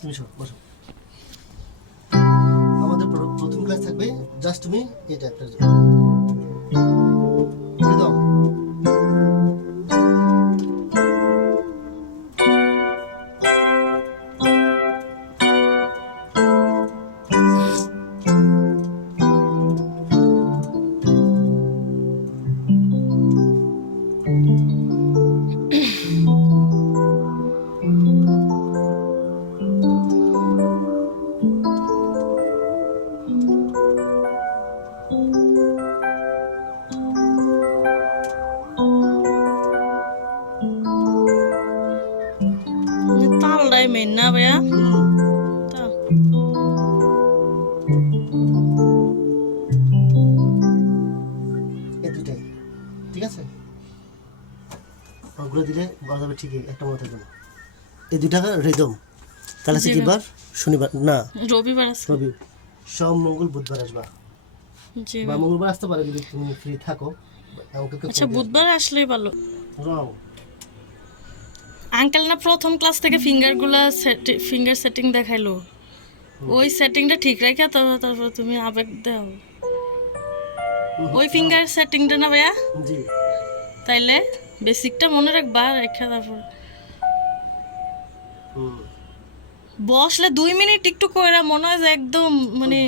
তুমি বসো। আমাদের প্রথম ক্লাস থাকবে জাস্ট তুমি এটা একটা দাও। তালটাই মেন না ভাইয়া? তা এই দুটাই ঠিক আছে, ওগুলো দিলে বলা যাবে ঠিকই, একটা মনে থাকবে না। এই দুটা রিদম তাহলে আছে কি বার? শনিবার না রবিবার আছে। রবি, সোম মঙ্গল বুধবার আসবা, জি বা মঙ্গলবার আসতে পারে যদি তুমি ফ্রি থাকো। আচ্ছা, বুধবার আসলেই ভালো। রং আঙ্কেল না প্রথম ক্লাস থেকে ফিঙ্গার সেটিং দেখাইলো, ওই সেটিংটা ঠিক রাখা তারপর তুমি আবেগ দাও ওই ফিঙ্গার সেটিংটা না ভাইয়া? জি তাইলে বেসিকটা মনে রাখবা, রেখা তারপর বসলে 2 মিনিট একটু কইরা মনে হয় যে একদম মানে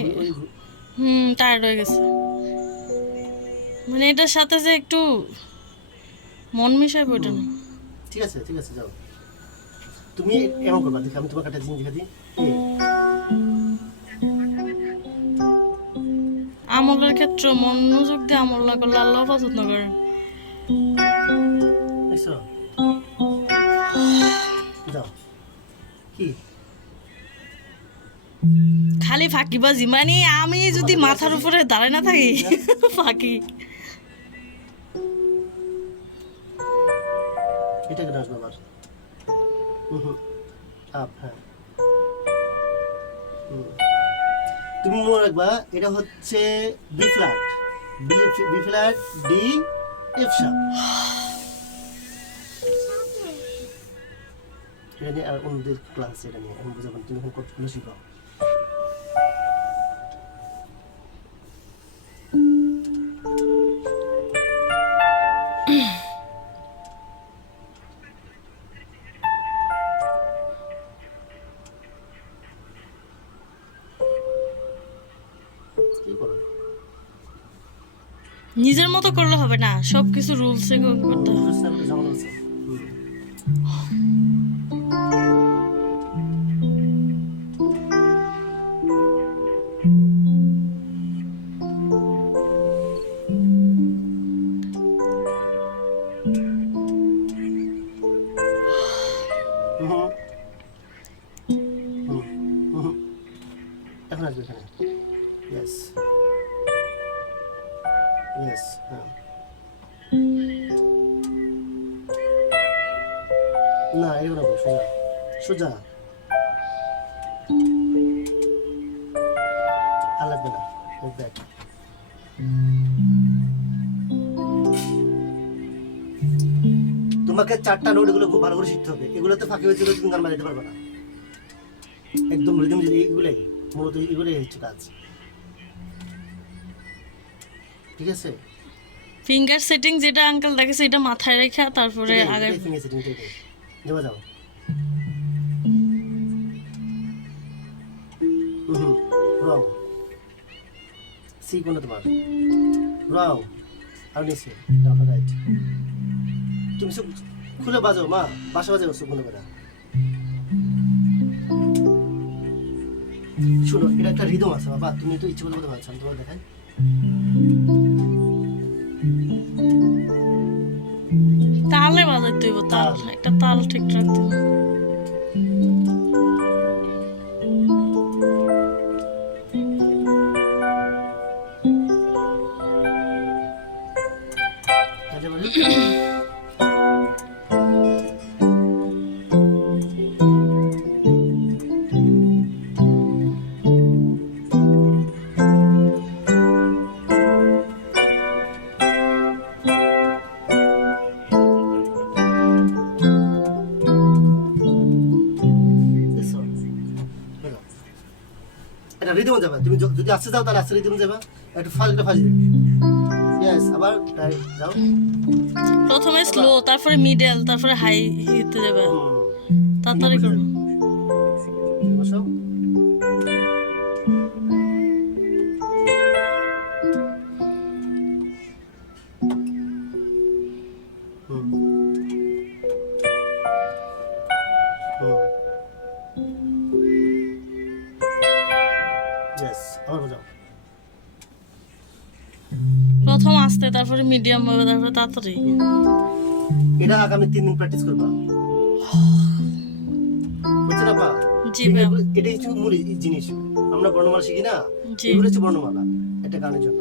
টায়ার্ড হয়ে গেছে, মানে এটার সাথে যে একটু মন মিশায় বইটা না। ঠিক আছে ঠিক আছে, যাও তুমি এমন করবা। দেখি আমি তোমাকে একটা জিনিস দেখা দিই। আমলের ক্ষেত্রে মনোযোগ দিয়ে আমল না করলে আল্লাহ পছন্দ করেন। দেখছো? যাও কি খালি ফাঁকিবাজি, মানে আমি যদি মাথার উপরে দাঁড়ায় না থাকি ফাঁকি। এটা কেন আসবে আবার? আপ হ্যাঁ, তুমি মনে রাখবা এটা হচ্ছে B flat, B flat D F sharp. এটা নিয়ে আর অন্যদের ক্লাস, এটা নিয়ে আমি বুঝাবো, তুমি এখন কোর্সগুলো শিখো। কি করো? নিজের মতো করলে হবে না, সবকিছু রুলসে করতে হবে। ঝামেলা আছে। এখন আসবে এখানে। ইয়েস ইয়েস, হ্যাঁ না এগুলো না, সোজা সোজা, আর লাগবে না। ব্যাক তোমাকে 4টা নোট এগুলো খুব ভালো করে শিখতে হবে। এগুলোতে ফাঁকি হয়েছে তুমি গান বাজাতে পারবে না, একদম রিদম। এগুলাই মূলত এগুলোই হচ্ছে কাজ, ঠিক আছে? ফিঙ্গার সেটিং যেটা আঙ্কেল দেখেছে এটা মাথায় রেখা তারপরে আগে ফিঙ্গার সেটিং এটাই দেওয়া যাও। রং সি কোনটা তোমার? রং আর নিচে রাইট। তুমি সব খুলে বাজাও মা, বাসা বাজাও সব মনে করে। শুনো, এটা একটা রিদম আছে বাবা, তুমি তো ইচ্ছে করতে পারছো, আমি তোমার দেখাই। তালে বাজাইতে হইব, তাল একটা তাল ঠিক রাখতে হইব। তাহলে বলি রিদমে যাবা তুমি যদি আস্তে যাও তাহলে আস্তে রিদমে যাবা একটু ফালটা ফাজি দেবে ইয়েস আবার যাও প্রথমে স্লো তারপরে মিডল তারপরে হাই হিতে যাবে তাড়াতাড়ি করো বসাও ইয়েস আবার বাজাও প্রথম আস্তে তারপরে মিডিয়াম হবে তারপরে তাড়াতাড়ি এটা আগামী 3 দিন প্র্যাকটিস করবা বুঝছো না পা জি ম্যাম এটা হচ্ছে মূল জিনিস আমরা বর্ণমালা শিখি না জি এগুলো হচ্ছে বর্ণমালা একটা গানের জন্য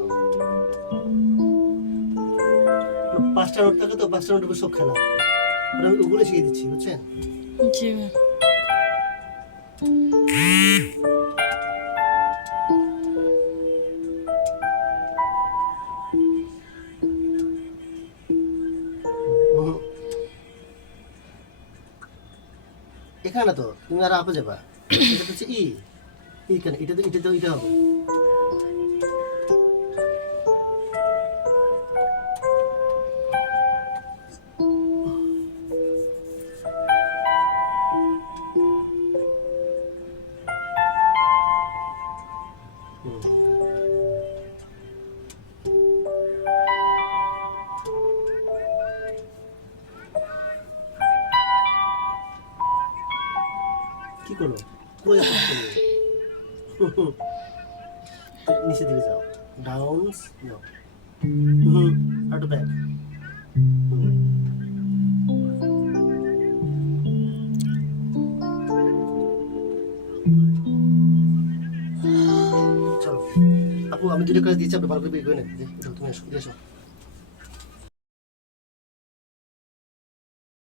5টা নোট থাকে তো 5টা নোটের উপর সব খেলা আমি ওগুলো শিখিয়ে দিচ্ছি বুঝছেন জি ম্যাম এখানে না তো তুমি আর আপে যাবা এটা হচ্ছে এখানে এটা তো এটা হবে কি করো কই যাচ্ছ নিচে দিকে যাও ডাউনস নাও আর টু ব্যাক চলো আপু আমি দুটো কাজ দিচ্ছি আপনি ভালো করে বের করে নেন তুমি এসো